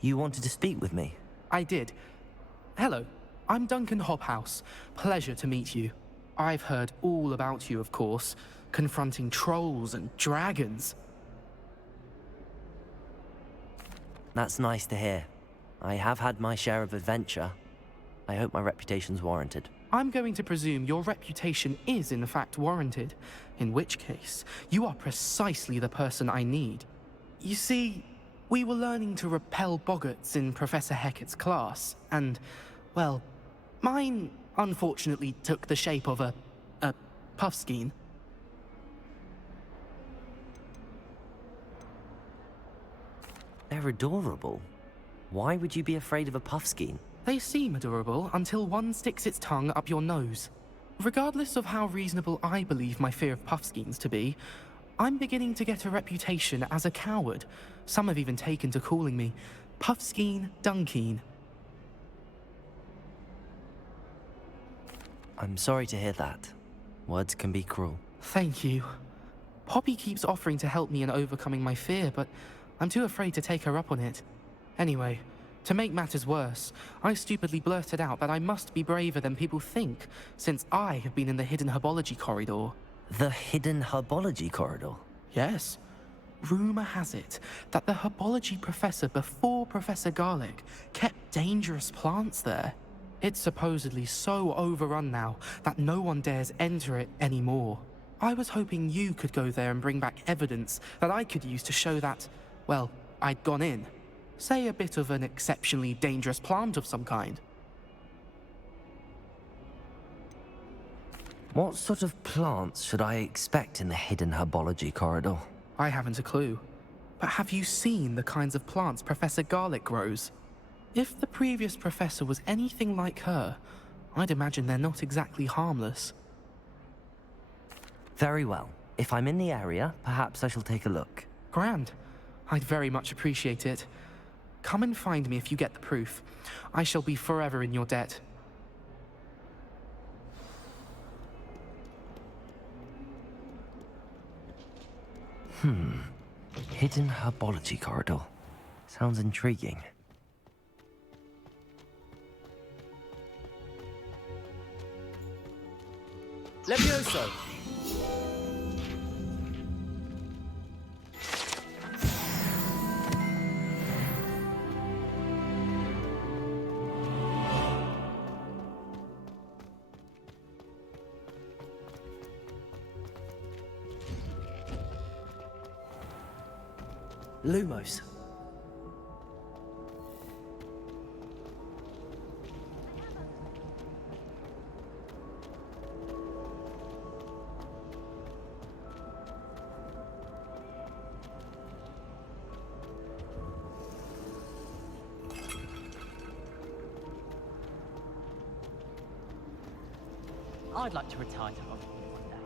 You wanted to speak with me? I did. Hello, I'm Duncan Hobhouse. Pleasure to meet you. I've heard all about you, of course, confronting trolls and dragons. That's nice to hear. I have had my share of adventure. I hope my reputation's warranted. I'm going to presume your reputation is in fact warranted, in which case, you are precisely the person I need. You see, we were learning to repel boggarts in Professor Hecat's class, and, well, mine unfortunately took the shape of a puffskein. They're adorable. Why would you be afraid of a puffskein? They seem adorable until one sticks its tongue up your nose. Regardless of how reasonable I believe my fear of puffskeins to be, I'm beginning to get a reputation as a coward. Some have even taken to calling me Puffskein Dunkeen. I'm sorry to hear that. Words can be cruel. Thank you. Poppy keeps offering to help me in overcoming my fear, but I'm too afraid to take her up on it. Anyway, to make matters worse, I stupidly blurted out that I must be braver than people think, since I have been in the hidden herbology corridor. The hidden herbology corridor? Yes. Rumor has it that the herbology professor before Professor Garlic kept dangerous plants there. It's supposedly so overrun now that no one dares enter it anymore. I was hoping you could go there and bring back evidence that I could use to show that, well, I'd gone in. Say a bit of an exceptionally dangerous plant of some kind. What sort of plants should I expect in the hidden herbology corridor? I haven't a clue. But have you seen the kinds of plants Professor Garlic grows? If the previous professor was anything like her, I'd imagine they're not exactly harmless. Very well. If I'm in the area, perhaps I shall take a look. Grand. I'd very much appreciate it. Come and find me if you get the proof. I shall be forever in your debt. Hidden herbology corridor. Sounds intriguing. Levioso! Lumos. I'd like to retire to Hogwarts one day.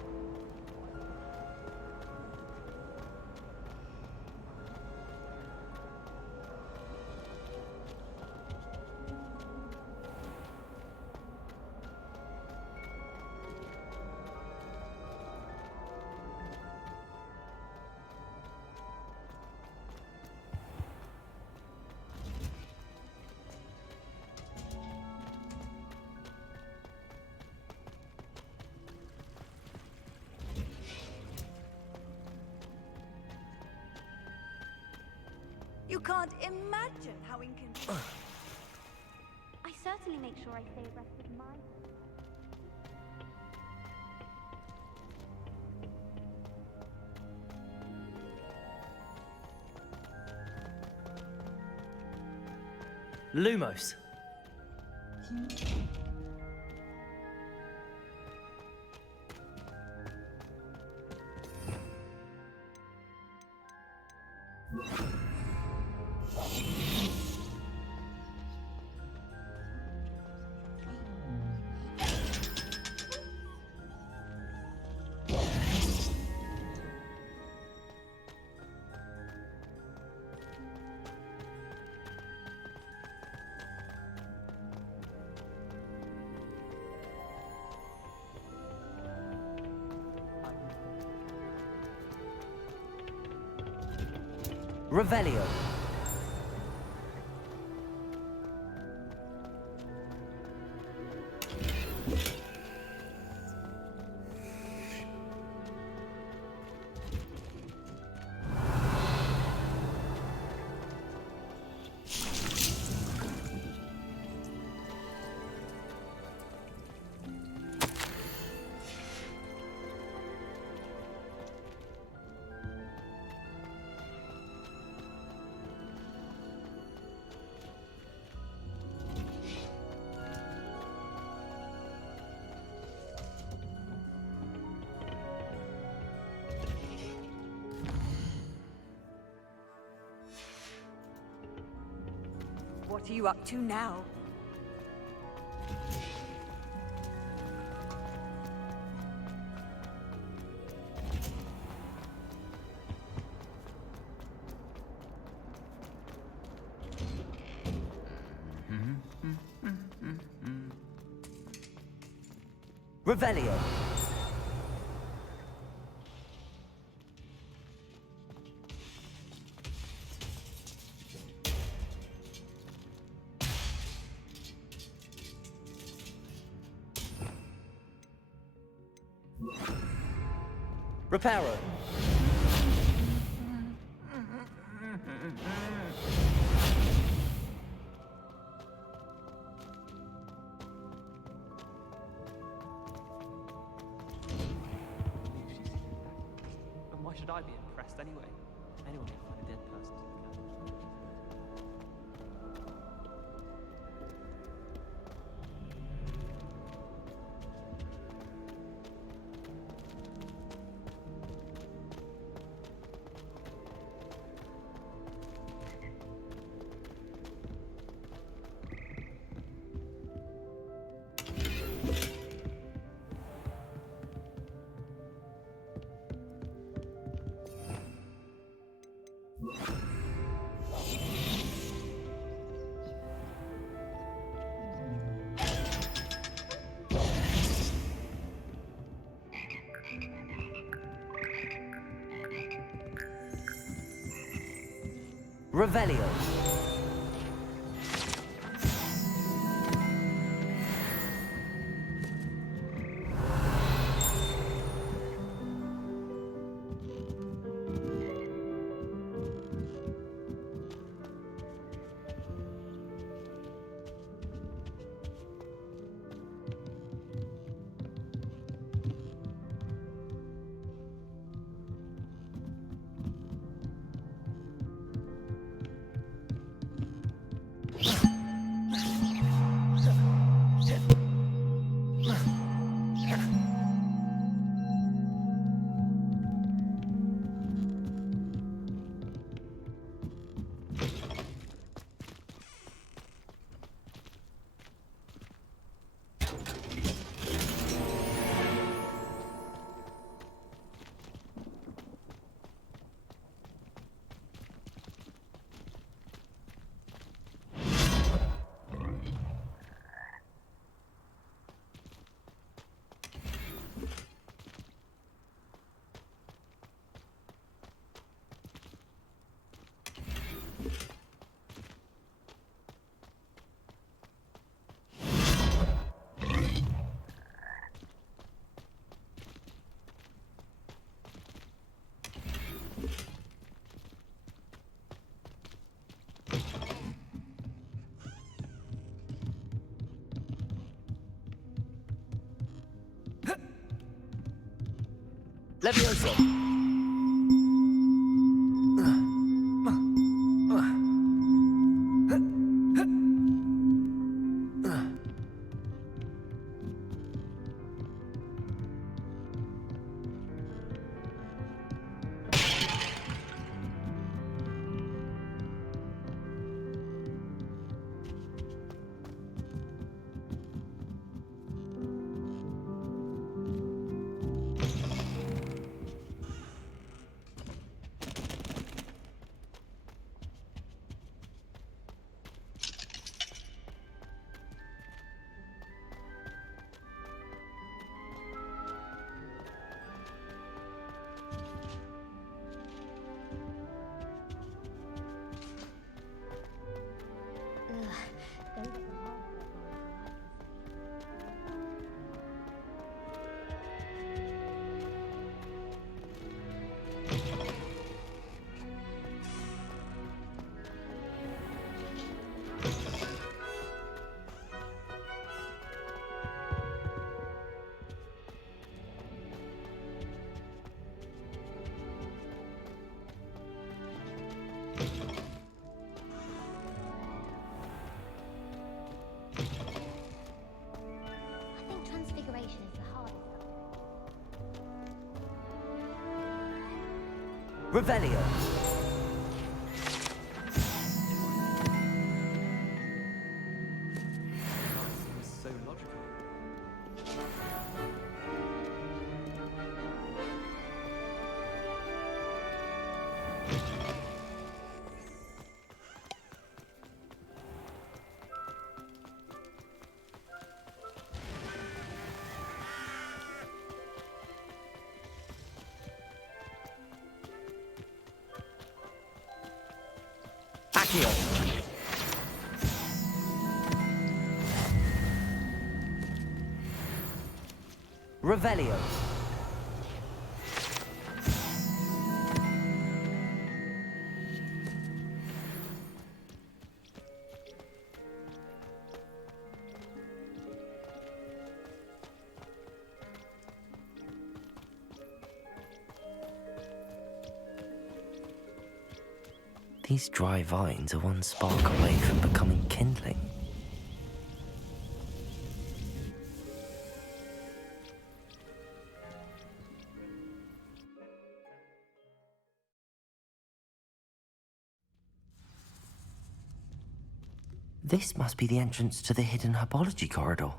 You can't imagine how inconvenient. I certainly make sure I stay abreast of my... Lumos. Revelio. What are you up to now? Revelio. Reparo. And why should I be impressed anyway? Anyone can find a dead person to look at. Revelio. Levioso. Transfiguration is the hardest. Revelio. Accio. Revelio. These dry vines are one spark away from becoming kindling. This must be the entrance to the hidden herbology corridor.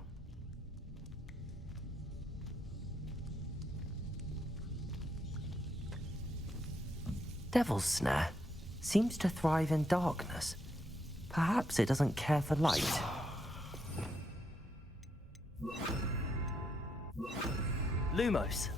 Devil's Snare seems to thrive in darkness. Perhaps it doesn't care for light. Lumos.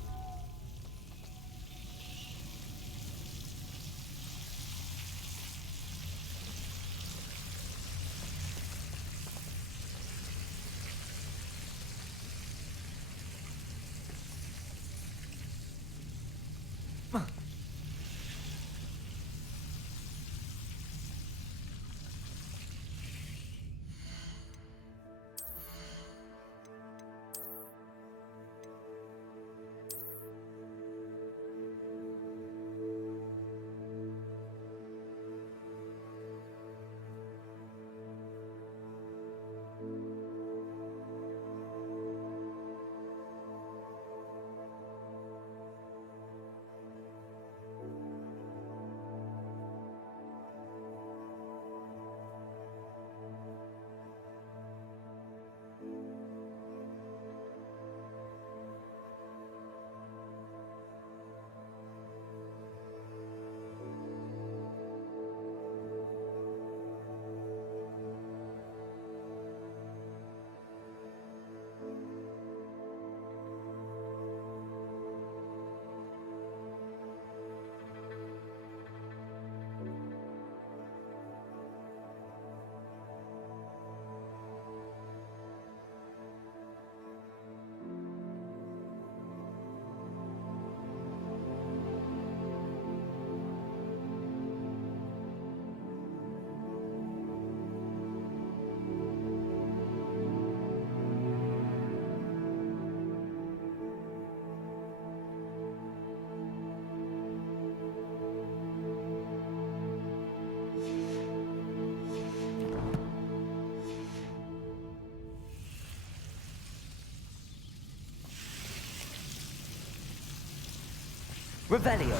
Revelio.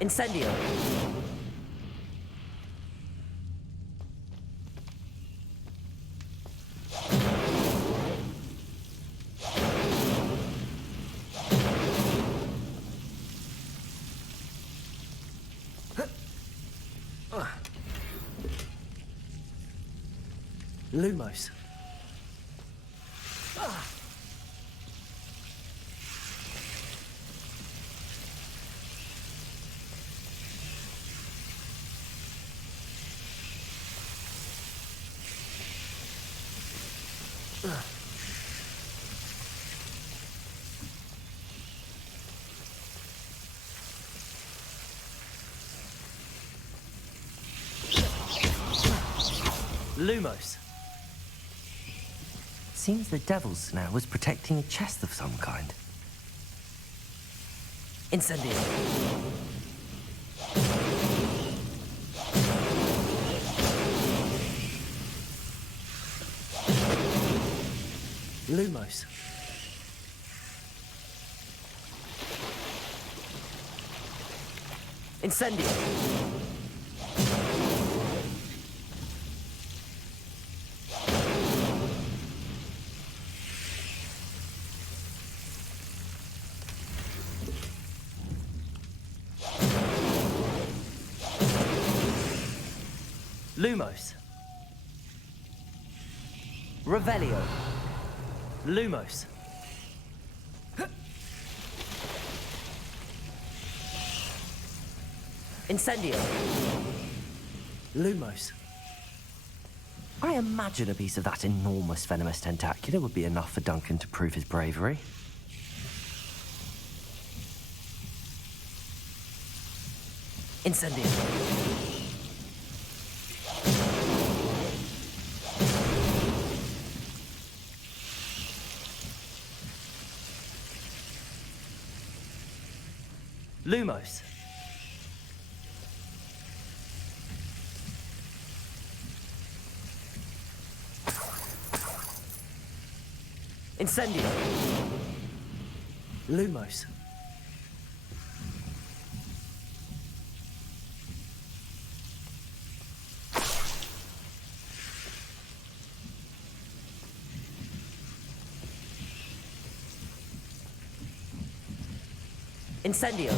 Incendio. Lumos. Lumos. Seems the Devil's Snare was protecting a chest of some kind. Incendio. Lumos. Incendio. Lumos. Revelio. Lumos. Incendio! Lumos. I imagine a piece of that enormous venomous tentacular would be enough for Duncan to prove his bravery. Incendio! Lumos. Incendio. Lumos. Incendio.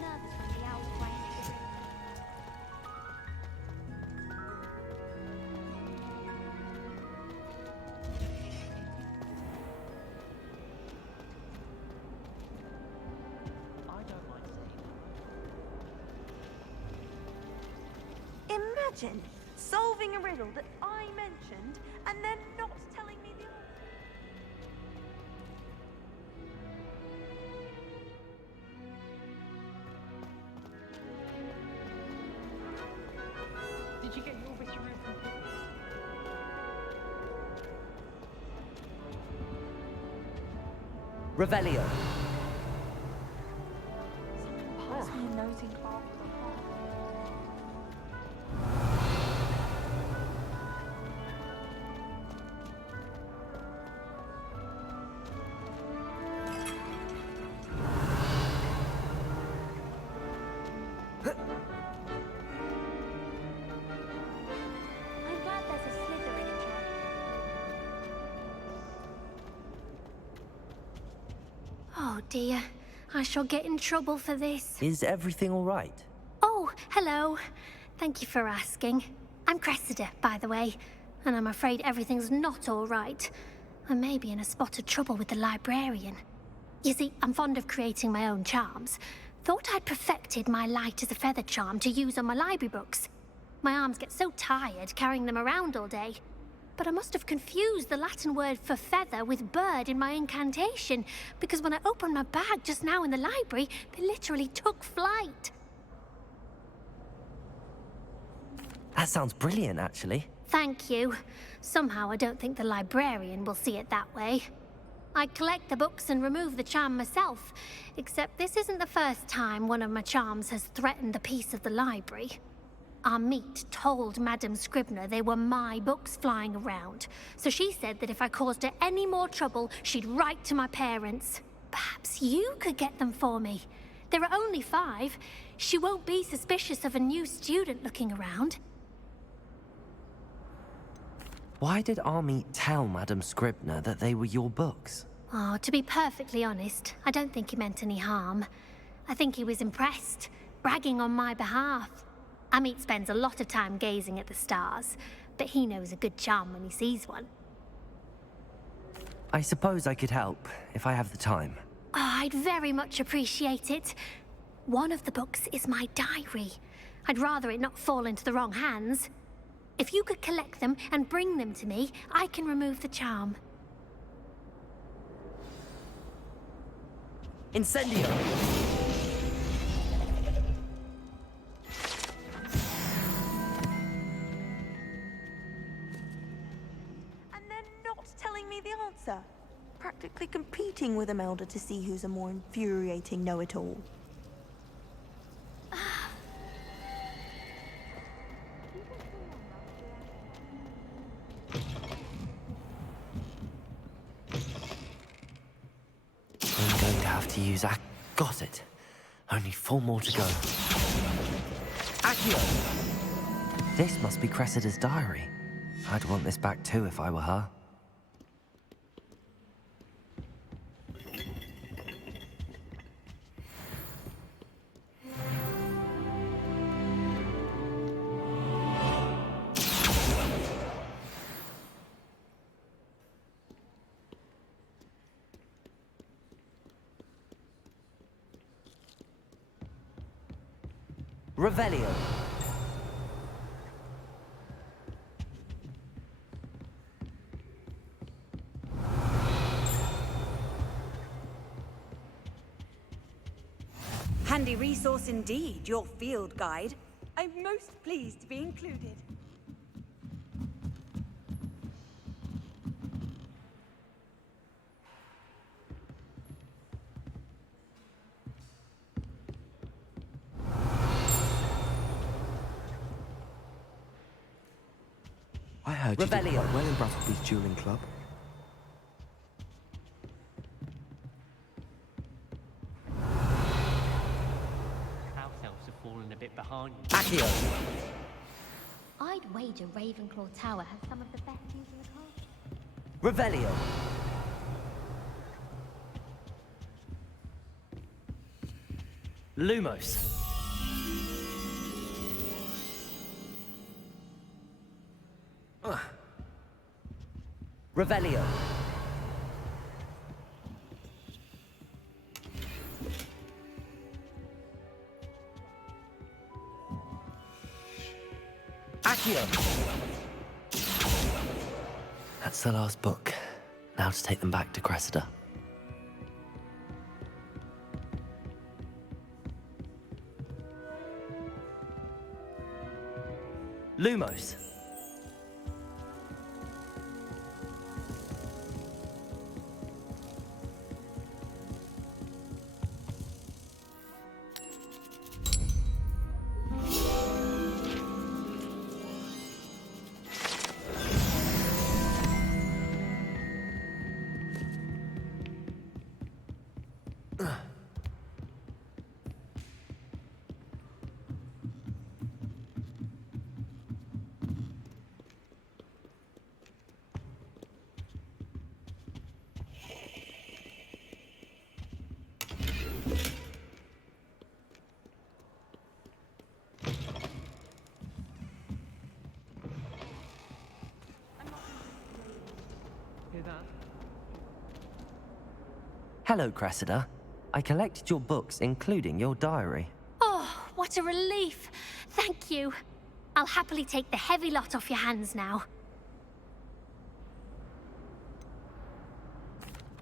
nervous when the owls fly into the room. I don't mind saying Imagine solving a riddle that I mentioned and then not telling me the answer. Did you get your bit of room from Revelio. Pass me a nosing class with a heart. dear. I shall get in trouble for this. Is everything all right? Oh, hello. Thank you for asking. I'm Cressida, by the way, and I'm afraid everything's not all right. I may be in a spot of trouble with the librarian. You see, I'm fond of creating my own charms. Thought I'd perfected my light as a feather charm to use on my library books. My arms get so tired carrying them around all day. But I must have confused the Latin word for feather with bird in my incantation, because when I opened my bag just now in the library, they literally took flight. That sounds brilliant, actually. Thank you. Somehow I don't think the librarian will see it that way. I collect the books and remove the charm myself, except this isn't the first time one of my charms has threatened the peace of the library. Our meet told Madame Scribner they were my books flying around, so she said that if I caused her any more trouble, she'd write to my parents. Perhaps you could get them for me. There are only 5. She won't be suspicious of a new student looking around. Why did Army tell Madame Scribner that they were your books? Oh, to be perfectly honest, I don't think he meant any harm. I think he was impressed, bragging on my behalf. Amit spends a lot of time gazing at the stars, but he knows a good charm when he sees one. I suppose I could help, if I have the time. Oh, I'd very much appreciate it. One of the books is my diary. I'd rather it not fall into the wrong hands. If you could collect them and bring them to me, I can remove the charm. Incendio! And then not telling me the answer. Practically competing with Imelda to see who's a more infuriating know-it-all. I'm going to have to use Got it. Only 4 more to go. Accio! This must be Cressida's diary. I'd want this back too if I were her. Revelio. Handy resource indeed, your field guide. I'm most pleased to be included. I heard you did Revelio. quite well in Brattleby's dueling club. House elves have fallen a bit behind. Accio. I'd wager Ravenclaw Tower has some of the best views in the castle. Revelio. Lumos. Revelio. Accio. That's the last book. Now to take them back to Cressida. Lumos. Hello, Cressida. I collected your books, including your diary. Oh, what a relief. Thank you. I'll happily take the heavy lot off your hands now.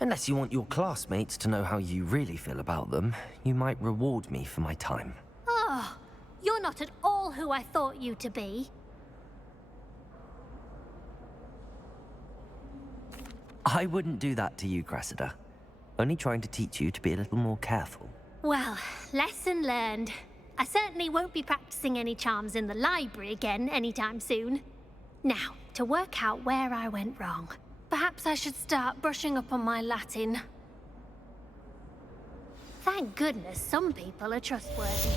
Unless you want your classmates to know how you really feel about them, you might reward me for my time. Oh, you're not at all who I thought you to be. I wouldn't do that to you, Cressida. Only trying to teach you to be a little more careful. Well, lesson learned. I certainly won't be practicing any charms in the library again anytime soon. Now, to work out where I went wrong. Perhaps I should start brushing up on my Latin. Thank goodness some people are trustworthy.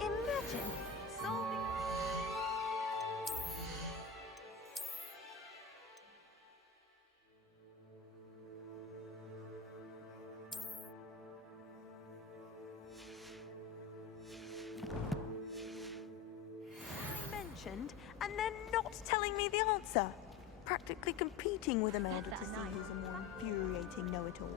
Imagine solving. Mentioned, and then not telling me the answer. Practically competing with Imelda to see who's a more infuriating know-it-all.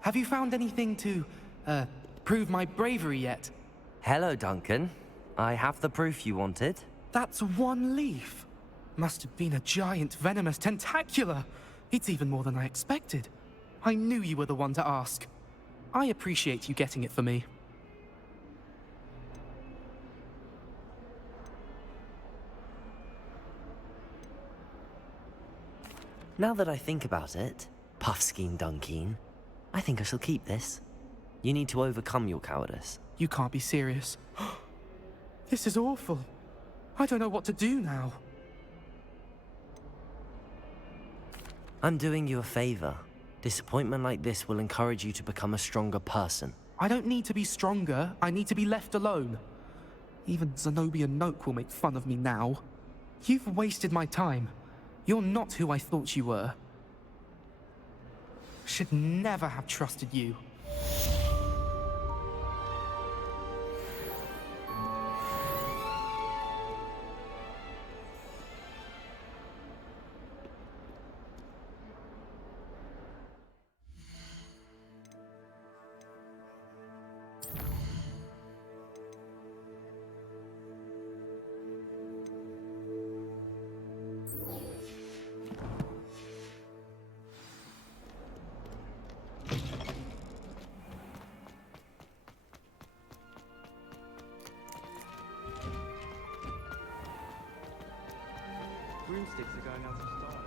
Have you found anything to, prove my bravery yet? Hello, Duncan. I have the proof you wanted. That's one leaf. Must have been a giant venomous tentacula. It's even more than I expected. I knew you were the one to ask. I appreciate you getting it for me. Now that I think about it, Puffskein Dunkeen, I think I shall keep this. You need to overcome your cowardice. You can't be serious. This is awful. I don't know what to do now. I'm doing you a favor. Disappointment like this will encourage you to become a stronger person. I don't need to be stronger. I need to be left alone. Even Zenobia Noak will make fun of me now. You've wasted my time. You're not who I thought you were. Should never have trusted you. Broomsticks are going out of style.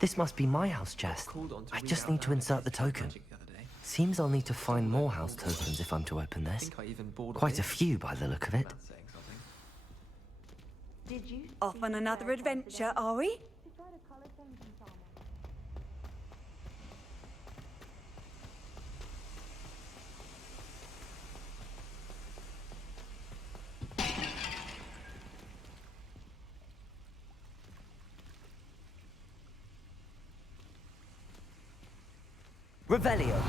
This must be my house chest. I just need to insert the token. Seems I'll need to find more house tokens if I'm to open this. Quite a few by the look of it. Did you? Off on another adventure, are we? Revelio.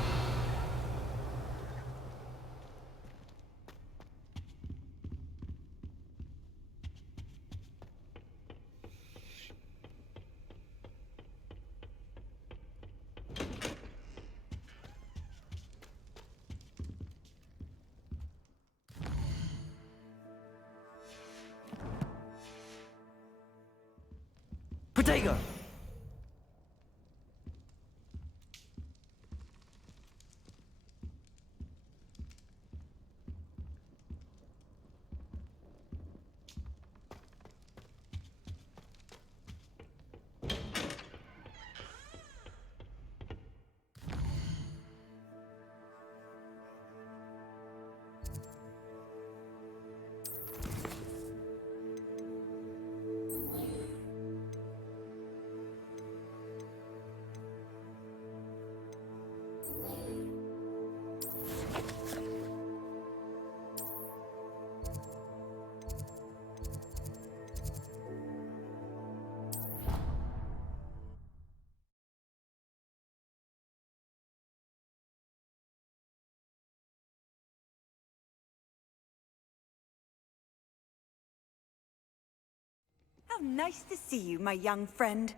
Protego! How nice to see you, my young friend.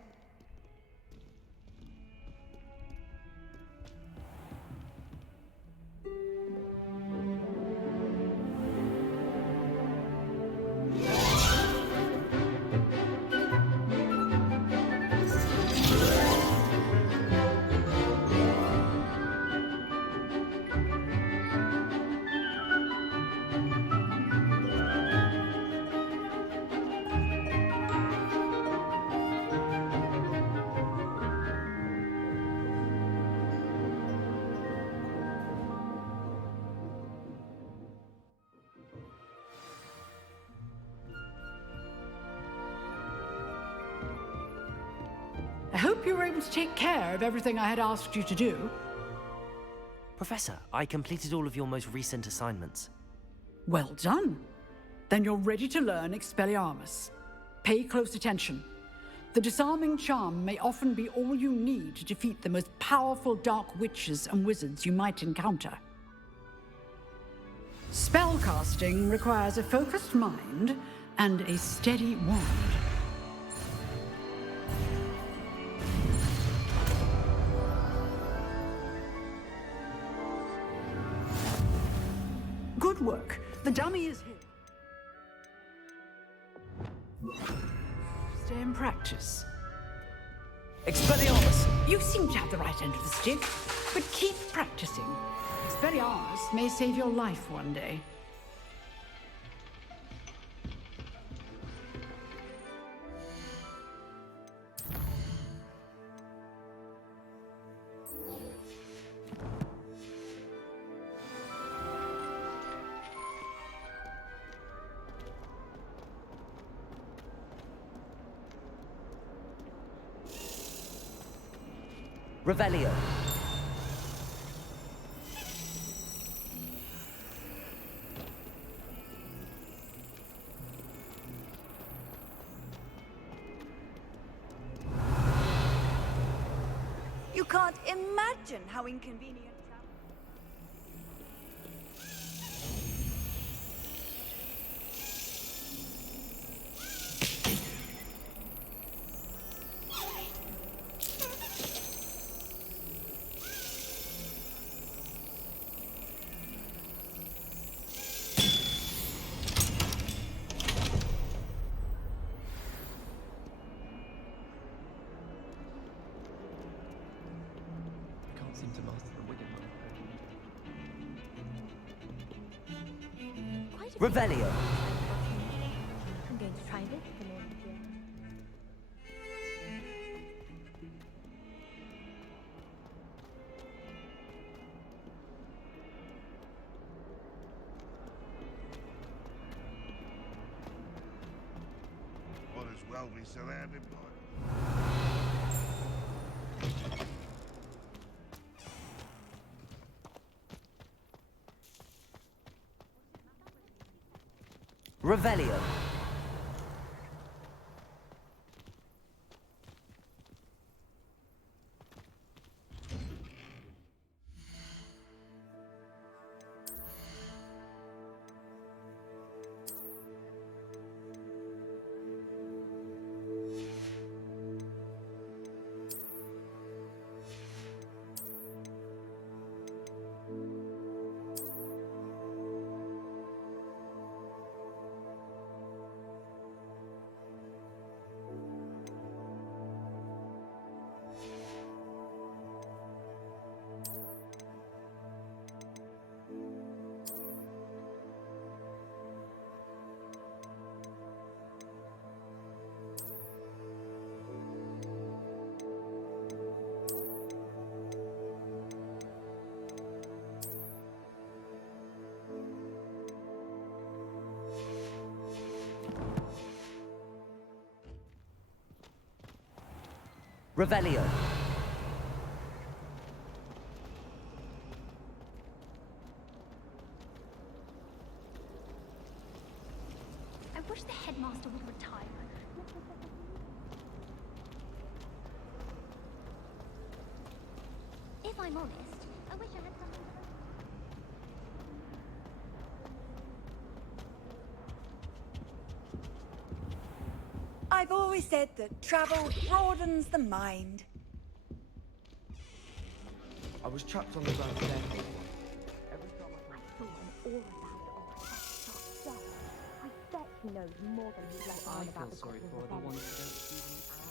I hope you were able to take care of everything I had asked you to do. Professor, I completed all of your most recent assignments. Well done. Then you're ready to learn Expelliarmus. Pay close attention. The disarming charm may often be all you need to defeat the most powerful dark witches and wizards you might encounter. Spellcasting requires a focused mind and a steady wand. Good work. The dummy is here. Stay in practice. Expelliarmus! You seem to have the right end of the stick, but keep practicing. Expelliarmus may save your life one day. Revelio. You can't imagine how inconvenient. Seem to master the wicked one. Revelio. I'm going to try this for Lord Dear. All is well be surrounded by. Revelio. Revelio. I wish the headmaster would retire. If I'm honest, I wish I had something. I've always said that travel broadens the mind. I was trapped on the ground there. Every time I bet he knows more than he's let on about the sorry Goblin for the Rebellion. ones who don't see them out.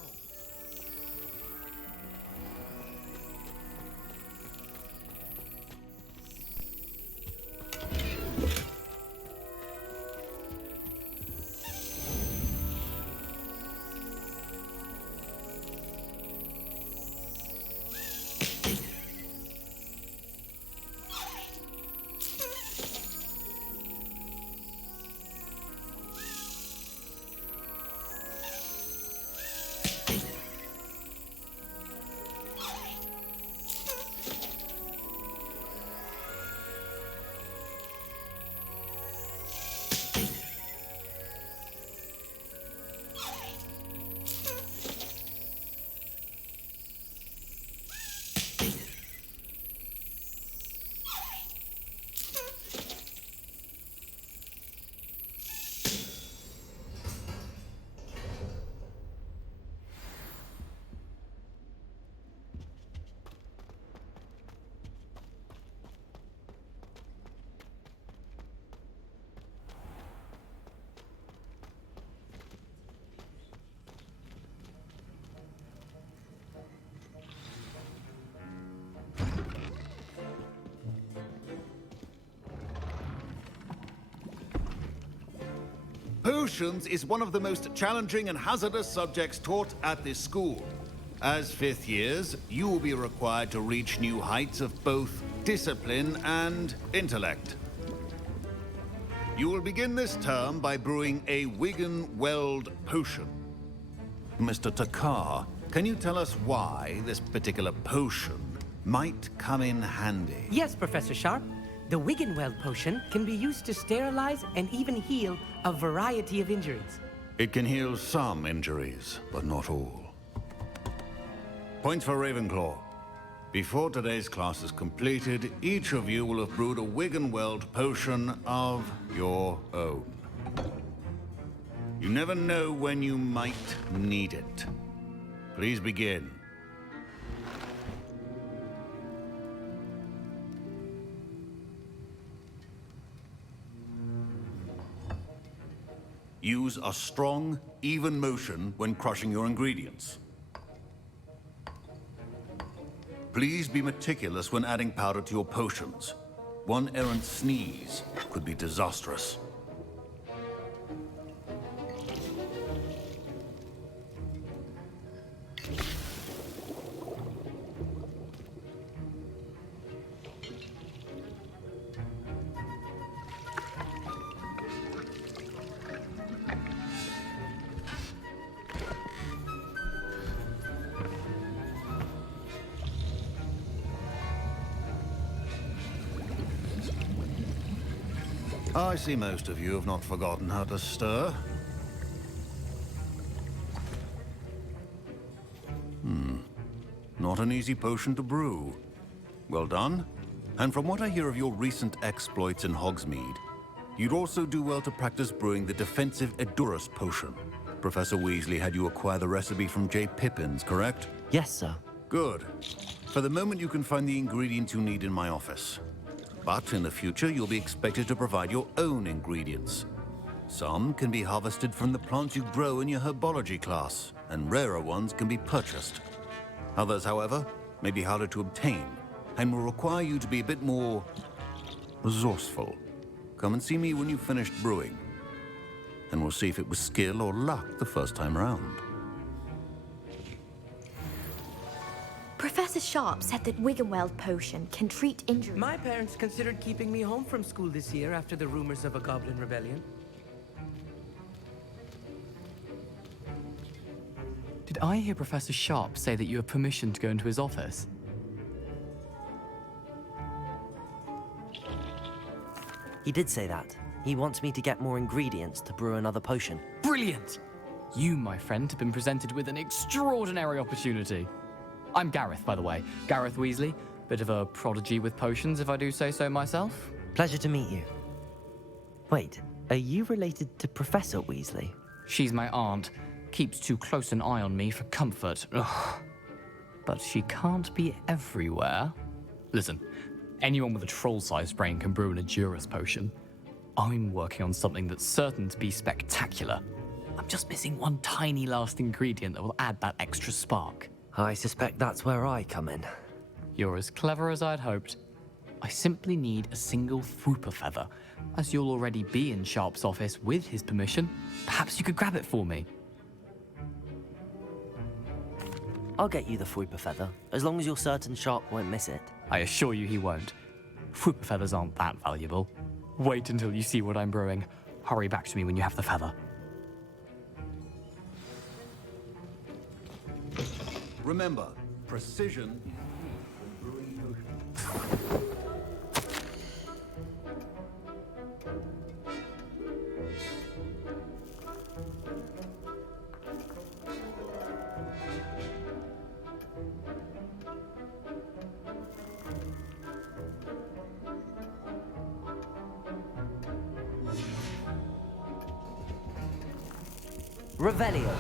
Potions is one of the most challenging and hazardous subjects taught at this school. As fifth years, you will be required to reach new heights of both discipline and intellect. You will begin this term by brewing a Wiggen-Weld potion. Mr. Takar, can you tell us why this particular potion might come in handy? Yes, Professor Sharp. The Wiggenweld potion can be used to sterilize and even heal a variety of injuries. It can heal some injuries, but not all. Points for Ravenclaw. Before today's class is completed, each of you will have brewed a Wiggenweld potion of your own. You never know when you might need it. Please begin. Use a strong, even motion when crushing your ingredients. Please be meticulous when adding powder to your potions. One errant sneeze could be disastrous. I see most of you have not forgotten how to stir. Not an easy potion to brew. Well done. And from what I hear of your recent exploits in Hogsmeade, you'd also do well to practice brewing the defensive Edurus potion. Professor Weasley had you acquire the recipe from J. Pippins, correct? Yes, sir. Good. For the moment, you can find the ingredients you need in my office. But in the future, you'll be expected to provide your own ingredients. Some can be harvested from the plants you grow in your herbology class, and rarer ones can be purchased. Others, however, may be harder to obtain, and will require you to be a bit more resourceful. Come and see me when you've finished brewing, and we'll see if it was skill or luck the first time around. Professor Sharp said that Wiggenweld potion can treat injuries. My parents considered keeping me home from school this year after the rumors of a Goblin Rebellion. Did I hear Professor Sharp say that you have permission to go into his office? He did say that. He wants me to get more ingredients to brew another potion. Brilliant! You, my friend, have been presented with an extraordinary opportunity. I'm Gareth, by the way. Gareth Weasley. Bit of a prodigy with potions, if I do say so myself. Pleasure to meet you. Wait, are you related to Professor Weasley? She's my aunt. Keeps too close an eye on me for comfort. Ugh. But she can't be everywhere. Listen, anyone with a troll-sized brain can brew an Edurus potion. I'm working on something that's certain to be spectacular. I'm just missing one tiny last ingredient that will add that extra spark. I suspect that's where I come in. You're as clever as I'd hoped. I simply need a single Fwooper feather. As you'll already be in Sharp's office with his permission, perhaps you could grab it for me. I'll get you the Fwooper feather, as long as you're certain Sharp won't miss it. I assure you he won't. Fwooper feathers aren't that valuable. Wait until you see what I'm brewing. Hurry back to me when you have the feather. Remember, precision. Revelio.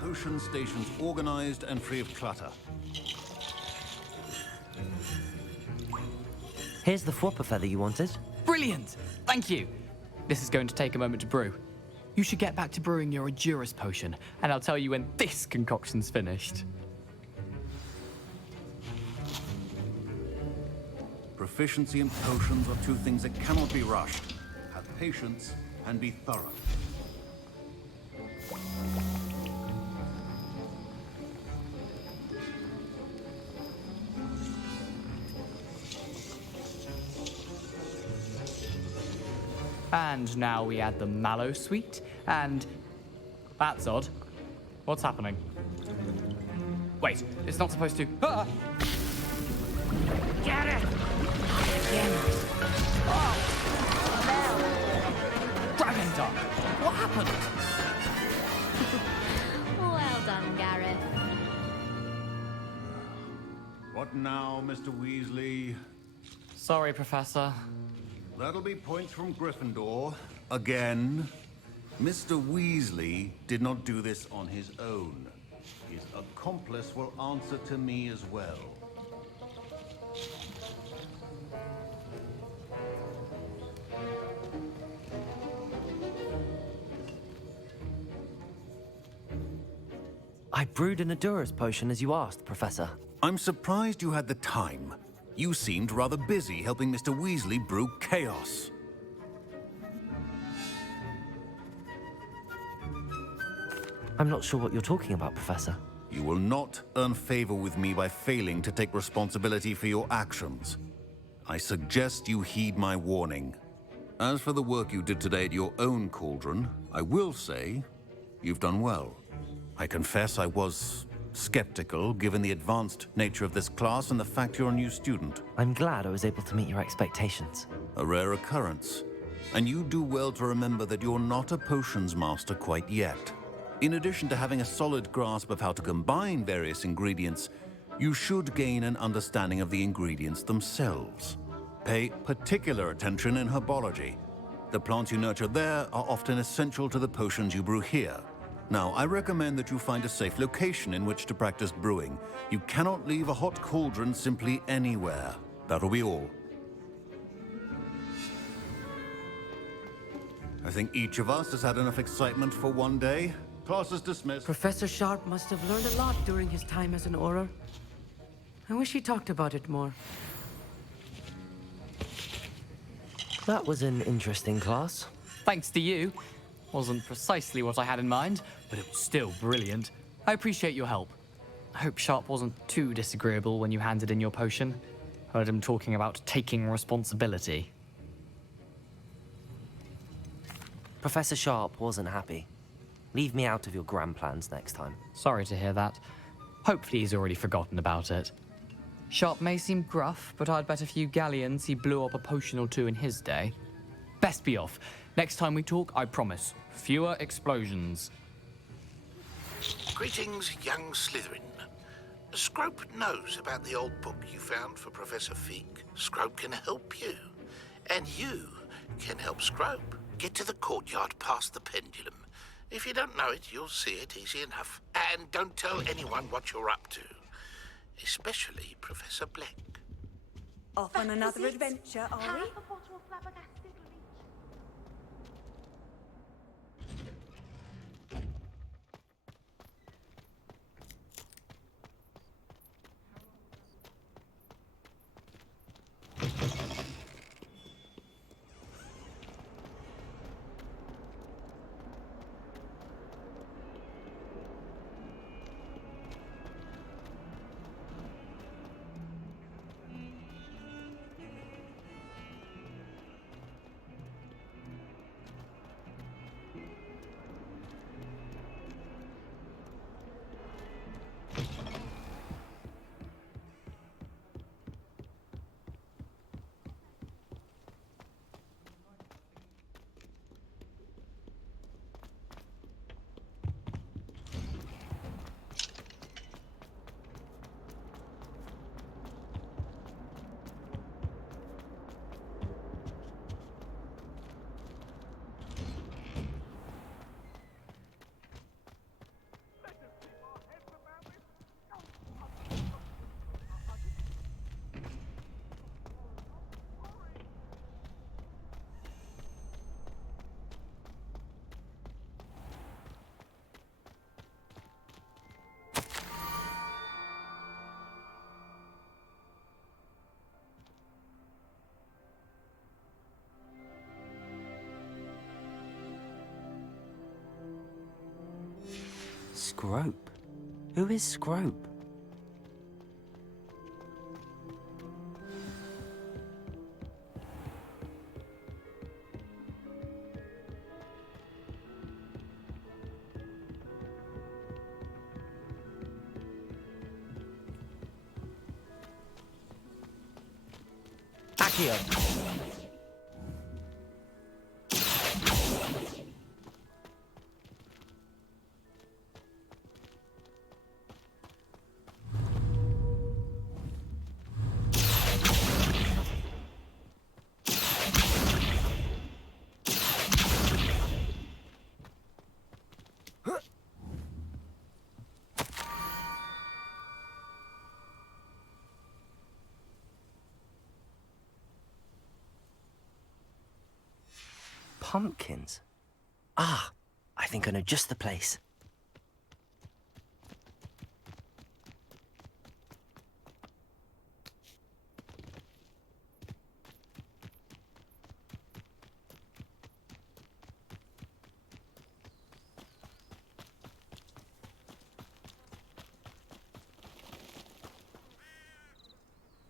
Potion stations organized and free of clutter. Here's the Fwooper feather you wanted. Brilliant! Thank you! This is going to take a moment to brew. You should get back to brewing your Edurus potion, and I'll tell you when this concoction's finished. Proficiency in potions are two things that cannot be rushed. Have patience and be thorough. And now we add the mallow sweet, and... That's odd. What's happening? Wait, it's not supposed to... Ah! Get it! Oh! Dragon Duck! What happened? Well done, Gareth. What now, Mr. Weasley? Sorry, Professor. That'll be points from Gryffindor. Again. Mr. Weasley did not do this on his own. His accomplice will answer to me as well. I brewed an Edurus potion as you asked, Professor. I'm surprised you had the time. You seemed rather busy helping Mr. Weasley brew chaos. I'm not sure what you're talking about, Professor. You will not earn favor with me by failing to take responsibility for your actions. I suggest you heed my warning. As for the work you did today at your own cauldron, I will say you've done well. I confess I was skeptical, given the advanced nature of this class and the fact you're a new student. I'm glad I was able to meet your expectations. A rare occurrence. And you do well to remember that you're not a potions master quite yet. In addition to having a solid grasp of how to combine various ingredients, you should gain an understanding of the ingredients themselves. Pay particular attention in herbology. The plants you nurture there are often essential to the potions you brew here. Now, I recommend that you find a safe location in which to practice brewing. You cannot leave a hot cauldron simply anywhere. That'll be all. I think each of us has had enough excitement for one day. Class is dismissed. Professor Sharp must have learned a lot during his time as an Auror. I wish he talked about it more. That was an interesting class. Thanks to you. Wasn't precisely what I had in mind, but it was still brilliant. I appreciate your help. I hope Sharp wasn't too disagreeable when you handed in your potion. Heard him talking about taking responsibility. Professor Sharp wasn't happy. Leave me out of your grand plans next time. Sorry to hear that. Hopefully he's already forgotten about it. Sharp may seem gruff, but I'd bet a few galleons he blew up a potion or two in his day. Best be off. Next time we talk, I promise, fewer explosions. Greetings, young Slytherin. Scrope knows about the old book you found for Professor Fig. Scrope can help you. And you can help Scrope. Get to the courtyard past the pendulum. If you don't know it, you'll see it easy enough. And don't tell anyone what you're up to. Especially Professor Black. Off on another adventure, are we? Scrope? Who is Scrope? Accio! Pumpkins? Ah, I think I know just the place.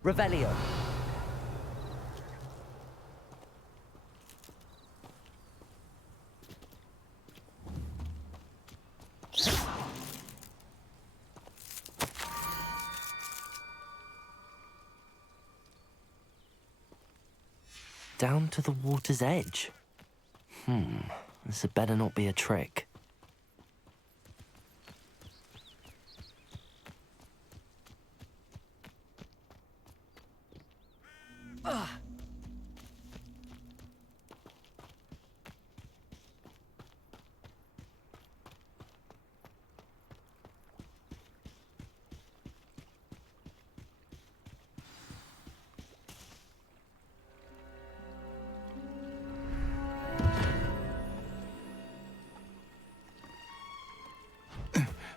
Revelio. Down to the water's edge. This had better not be a trick.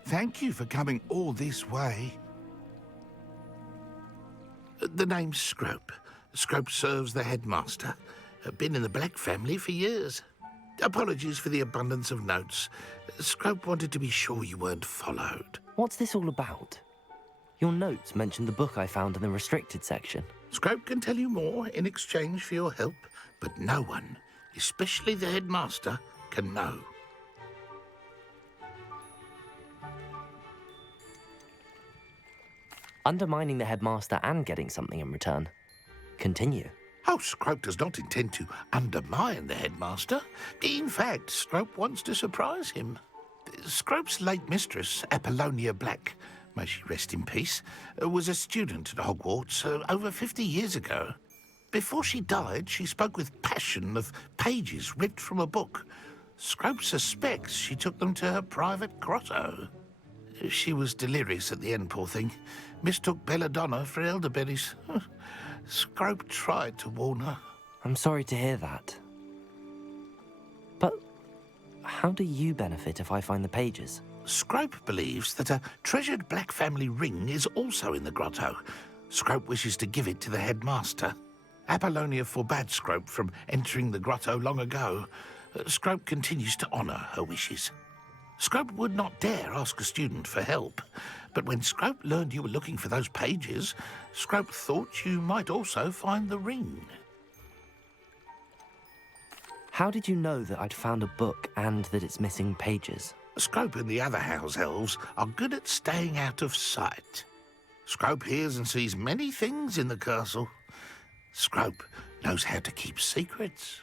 Thank you for coming all this way. The name's Scrope. Scrope serves the headmaster. Been in the Black family for years. Apologies for the abundance of notes. Scrope wanted to be sure you weren't followed. What's this all about? Your notes mentioned the book I found in the restricted section. Scrope can tell you more in exchange for your help, but no one, especially the headmaster, can know. Undermining the headmaster and getting something in return. Continue. Oh, Scrope does not intend to undermine the headmaster. In fact, Scrope wants to surprise him. Scrope's late mistress, Apollonia Black, may she rest in peace, was a student at Hogwarts over 50 years ago. Before she died, she spoke with passion of pages ripped from a book. Scrope suspects she took them to her private grotto. She was delirious at the end, poor thing. Mistook belladonna for elderberries. Scrope tried to warn her. I'm sorry to hear that. But how do you benefit if I find the pages? Scrope believes that a treasured Black family ring is also in the grotto. Scrope wishes to give it to the headmaster. Apollonia forbade Scrope from entering the grotto long ago. Scrope continues to honour her wishes. Scrope would not dare ask a student for help, but when Scrope learned you were looking for those pages, Scrope thought you might also find the ring. How did you know that I'd found a book and that it's missing pages? Scrope and the other house elves are good at staying out of sight. Scrope hears and sees many things in the castle. Scrope knows how to keep secrets.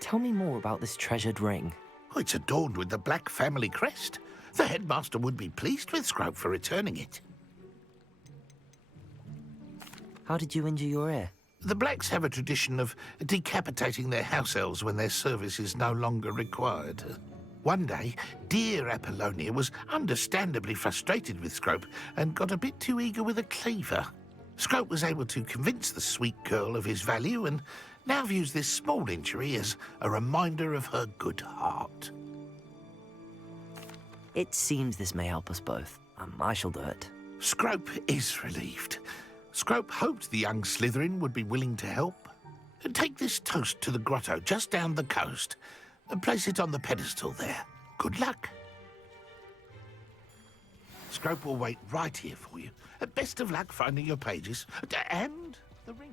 Tell me more about this treasured ring. Oh, it's adorned with the Black family crest. The headmaster would be pleased with Scrope for returning it. How did you injure your ear? The Blacks have a tradition of decapitating their house elves when their service is no longer required. One day, dear Apollonia was understandably frustrated with Scrope and got a bit too eager with a cleaver. Scrope was able to convince the sweet girl of his value and now views this small injury as a reminder of her good heart. It seems this may help us both. I shall do it. Scrope is relieved. Scrope hoped the young Slytherin would be willing to help. Take this toast to the grotto just down the coast and place it on the pedestal there. Good luck. Scrope will wait right here for you. Best of luck finding your pages and the ring.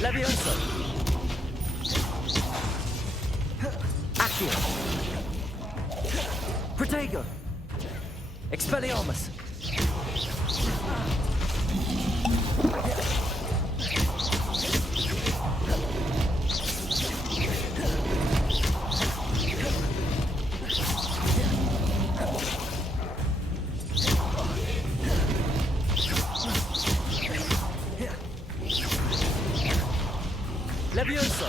Levioso! Accio! Protego! Expelliarmus! Levioso!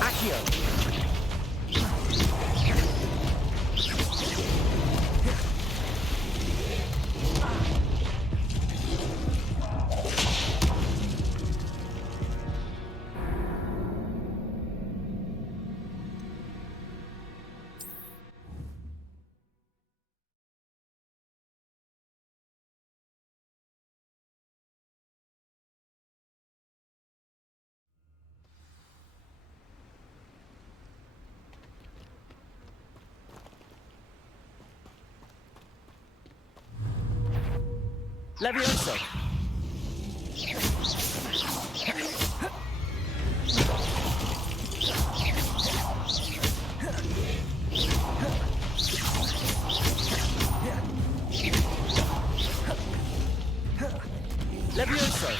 Accio! Levioso! Levioso!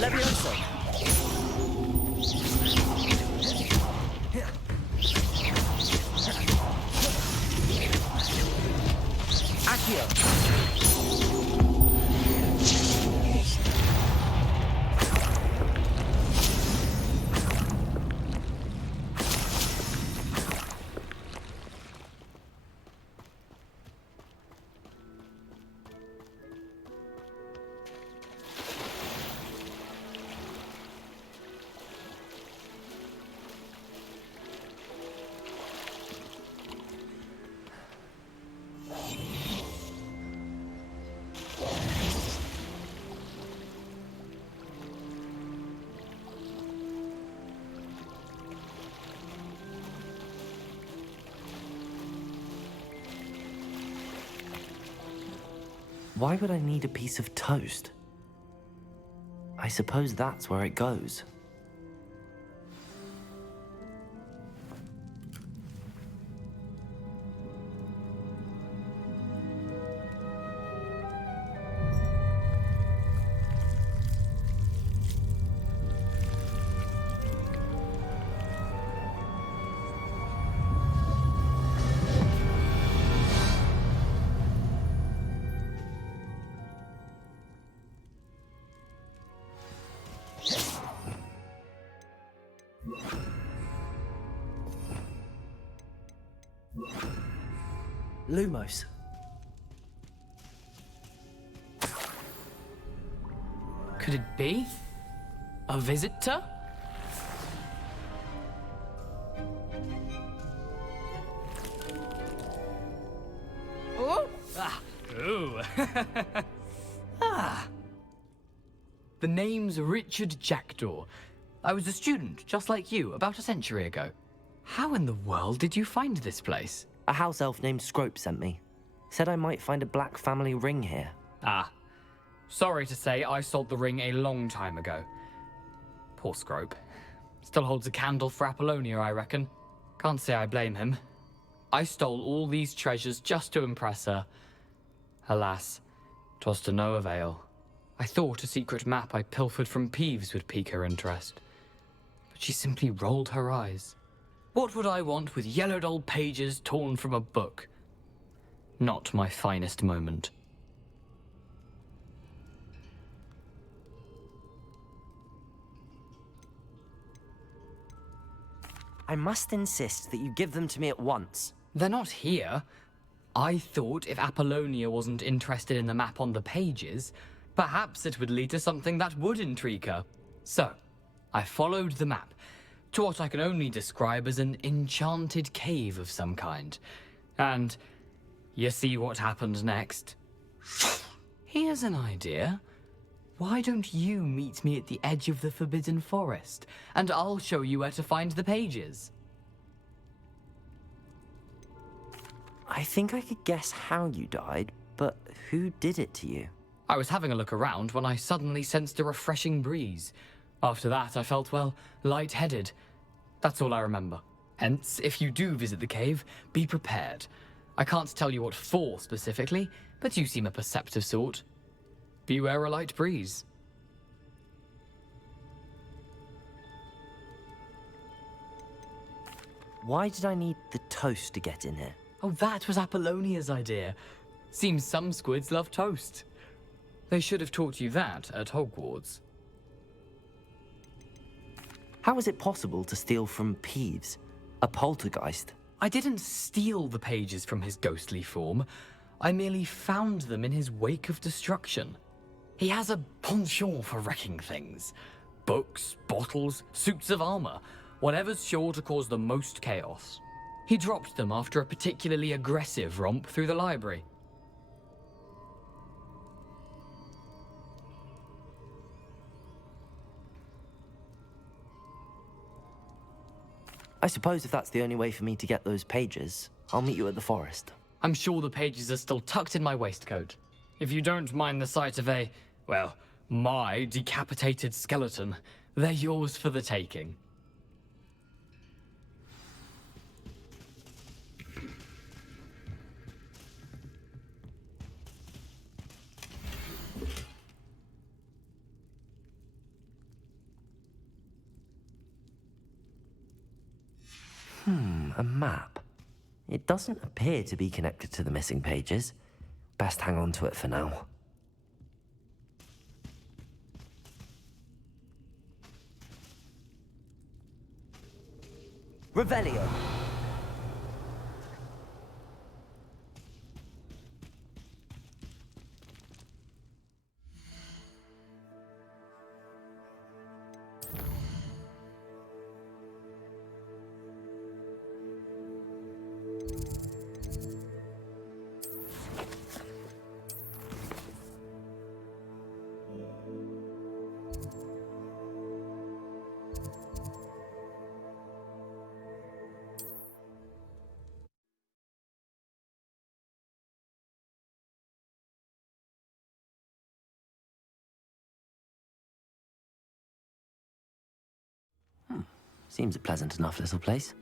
Levioso! Accio! Why would I need a piece of toast? I suppose that's where it goes. Lumos. Could it be? A visitor? Oh! Ah! Ooh! Ah! The name's Richard Jackdaw. I was a student, just like you, about a century ago. How in the world did you find this place? A house elf named Scrope sent me. Said I might find a black family ring here. Ah. Sorry to say, I sold the ring a long time ago. Poor Scrope. Still holds a candle for Apollonia, I reckon. Can't say I blame him. I stole all these treasures just to impress her. Alas, 'twas to no avail. I thought a secret map I pilfered from Peeves would pique her interest. But she simply rolled her eyes. What would I want with yellowed old pages torn from a book? Not my finest moment. I must insist that you give them to me at once. They're not here. I thought if Apollonia wasn't interested in the map on the pages, perhaps it would lead to something that would intrigue her. So, I followed the map to what I can only describe as an enchanted cave of some kind. And you see what happened next? Here's an idea. Why don't you meet me at the edge of the Forbidden Forest, and I'll show you where to find the pages. I think I could guess how you died, but who did it to you? I was having a look around when I suddenly sensed a refreshing breeze. After that, I felt, well, lightheaded. That's all I remember. Hence, if you do visit the cave, be prepared. I can't tell you what for specifically, but you seem a perceptive sort. Beware a light breeze. Why did I need the toast to get in here? Oh, that was Apollonia's idea. Seems some squids love toast. They should have taught you that at Hogwarts. How is it possible to steal from Peeves, a poltergeist? I didn't steal the pages from his ghostly form. I merely found them in his wake of destruction. He has a penchant for wrecking things. Books, bottles, suits of armor, whatever's sure to cause the most chaos. He dropped them after a particularly aggressive romp through the library. I suppose if that's the only way for me to get those pages, I'll meet you at the forest. I'm sure the pages are still tucked in my waistcoat. If you don't mind the sight of a, well, my decapitated skeleton, they're yours for the taking. A map. It doesn't appear to be connected to the missing pages. Best hang on to it for now. Revelio. Seems a pleasant enough little place.